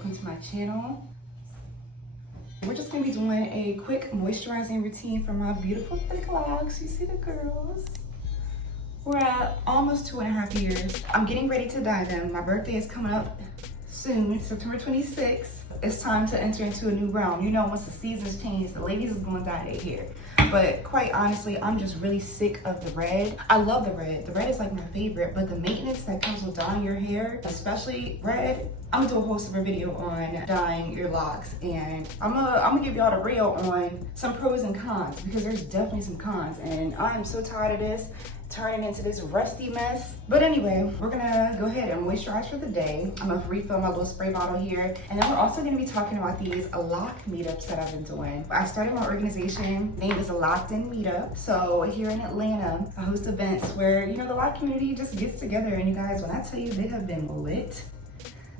welcome to my channel. We're just gonna be doing a quick moisturizing routine for my beautiful thick locks. You see the girls? We're at almost 2.5 years. I'm getting ready to dye them. My birthday is coming up soon, September 26th. It's time to enter into a new realm. You know, once the seasons change, the ladies is gonna dye their hair. But quite honestly, I'm just really sick of the red. I love the red. The red is like my favorite, but the maintenance that comes with dyeing your hair, especially red, I'm gonna do a whole separate video on dyeing your locks, and I'm gonna give y'all the real on some pros and cons, because there's definitely some cons, and I'm so tired of this turning into this rusty mess. But anyway, we're gonna go ahead and moisturize for the day. I'm gonna refill my little spray bottle here, and then we're also gonna be talking about these Loc meetups that I've been doing. I started my organization, name is Loc'd In Meet Ups. So here in Atlanta, I host events where, you know, the Loc community just gets together, and you guys, when I tell you they have been lit,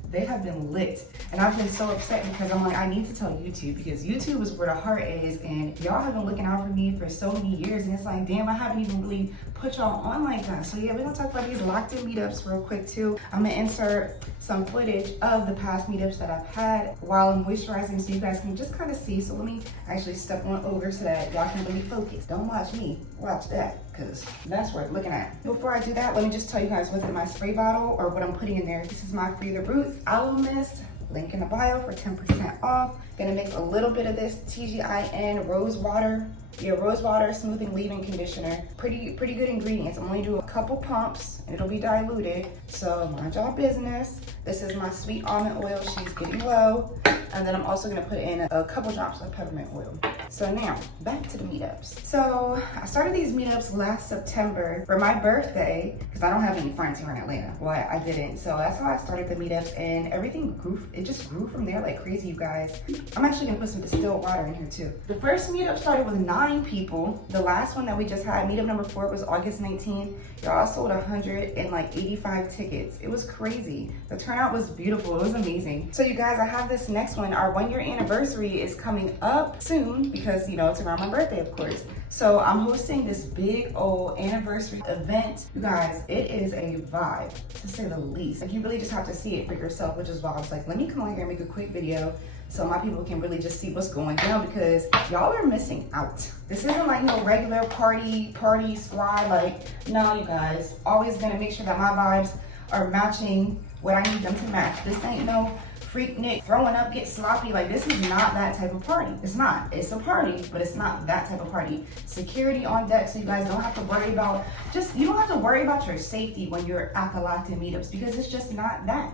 they have been lit. And I've been so upset because I'm like, I need to tell YouTube, because YouTube is where the heart is, and y'all have been looking out for me for so many years, and it's like, damn, I haven't even really put y'all on like that. So yeah, we're gonna talk about these Loc'd In meetups real quick too. I'm gonna insert some footage of the past meetups that I've had while I'm moisturizing, so you guys can just kind of see. So let me actually step on over so that y'all can really focus. Don't watch me, watch that, because that's worth looking at. Before I do that, let me just tell you guys what's in my spray bottle, or what I'm putting in there. This is my Free the Roots Aloe Mist, link in the bio for 10% off. Gonna mix a little bit of this TGIN rose water. Yeah, rose water smoothing leave-in conditioner. Pretty good ingredients. I'm only doing a couple pumps and it'll be diluted, so mind y'all business. This is my sweet almond oil. She's getting low. And then I'm also gonna put in a couple drops of peppermint oil. So now, back to the meetups. So I started these meetups last September for my birthday, because I don't have any friends here in Atlanta. Well, I didn't. So that's how I started the meetups, and everything grew, it just grew from there like crazy, you guys. I'm actually gonna put some distilled water in here too. The first meetup started with 9 people. The last one that we just had, meetup number 4, was August 19th. Y'all sold 185 tickets. It was crazy. The turnout was beautiful, it was amazing. So you guys, I have this next one. Our 1-year anniversary is coming up soon, because you know, it's around my birthday, of course. So I'm hosting this big old anniversary event. You guys, it is a vibe, to say the least. Like, you really just have to see it for yourself, which is why I was like, let me come on here and make a quick video so my people can really just see what's going down, because y'all are missing out. This isn't like no regular party squad. Like, no, you guys, always gonna make sure that my vibes are matching what I need them to match. This ain't no Freaknik throwing up, get sloppy. Like, this is not that type of party. It's not. It's a party, but it's not that type of party. Security on deck, so you guys don't have to worry about, you don't have to worry about your safety when you're at the Loc'd In meetups, because it's just not that.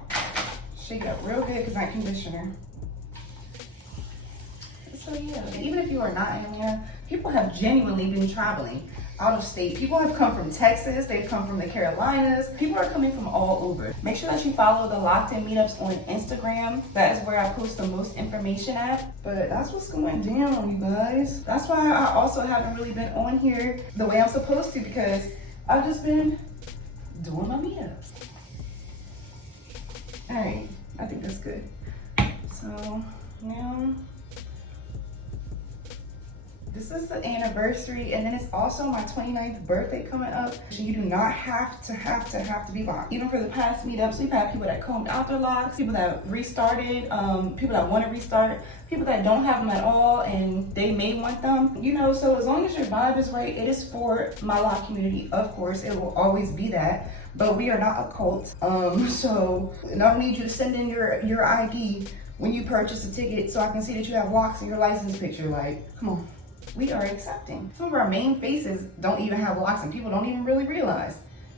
Shake it up real good, because that conditioner. So yeah, even if you are not in Atlanta, people have genuinely been traveling out of state. People have come from Texas, they've come from the Carolinas. People are coming from all over. Make sure that you follow the Loc'd In meetups on Instagram. That is where I post the most information at. But that's what's going down, you guys. That's why I also haven't really been on here the way I'm supposed to, because I've just been doing my meetups. All right, I think that's good. So now, this is the anniversary, and then it's also my 29th birthday coming up. So you do not have to be locked. Even for the past meetups, we've had people that combed out their locks, people that restarted, people that want to restart, people that don't have them at all and they may want them. You know, so as long as your vibe is right, it is for my Loc community. Of course, it will always be that. But we are not a cult. So I don't need you to send in your ID when you purchase a ticket so I can see that you have locks in your license picture. Like, come on. We are accepting. Some of our main faces don't even have locks, and people don't even really realize.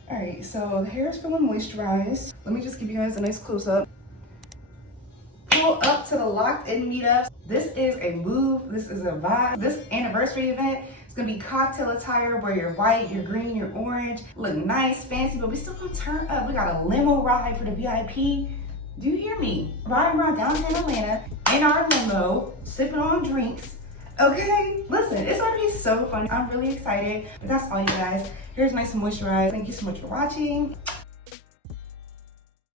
All right, so the hair is feeling moisturized. Let me just give you guys a nice close-up. Pull up to the Loc'd In meetups. This is a move, this is a vibe. This anniversary event is gonna be cocktail attire, where you're white, you're green, you're orange. Look nice, fancy, but we still gonna turn up. We got a limo ride for the VIP. Do you hear me? Riding around downtown Atlanta in our limo, sipping on drinks. Okay, listen, it's gonna be so fun. I'm really excited, but that's all, you guys. Here's nice and moisturized. Thank you so much for watching.